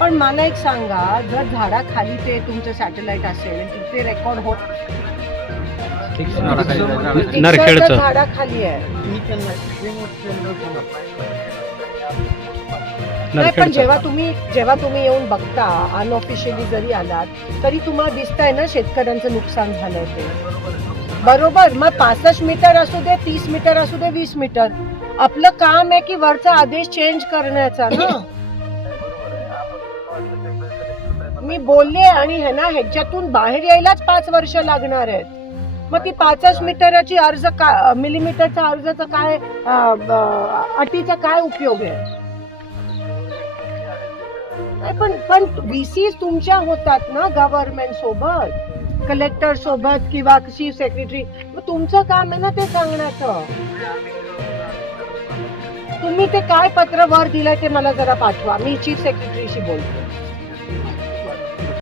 पण मला एक सांगा, जर झाडाखाली ते तुमचं सॅटेलाइट असेल आणि तिथे रेकॉर्ड होत नरखेडचं. झाडाखाली आहे. नाही, पण जेव्हा तुम्ही येऊन बघता अनऑफिशियली जरी आलात तरी तुम्हाला दिसतंय ना शेतकऱ्यांचं नुकसान झालंय ते. बरोबर. मग 65 मीटर असू दे, 30 मीटर असू दे, 20 मीटर, आपलं काम आहे की वरचा आदेश चेंज करण्याचा ना. मी बोलले आणि है ना, ह्याच्यातून बाहेर यायलाच 5 वर्ष लागणार आहेत. मग ती 5 मीटरची अर्ज मिलीमीटरचा अर्जाचा काय अटीचा काय उपयोग आहे? नाही, पण व्हीसी तुमच्या होतात ना गव्हर्नमेंट सोबत, कलेक्टर सोबत किंवा चीफ सेक्रेटरी. मग तुमचं काम आहे ना ते सांगण्याचं. तुम्ही ते काय पत्र वर दिलंय ते मला जरा पाठवा, मी चीफ सेक्रेटरीशी बोलते.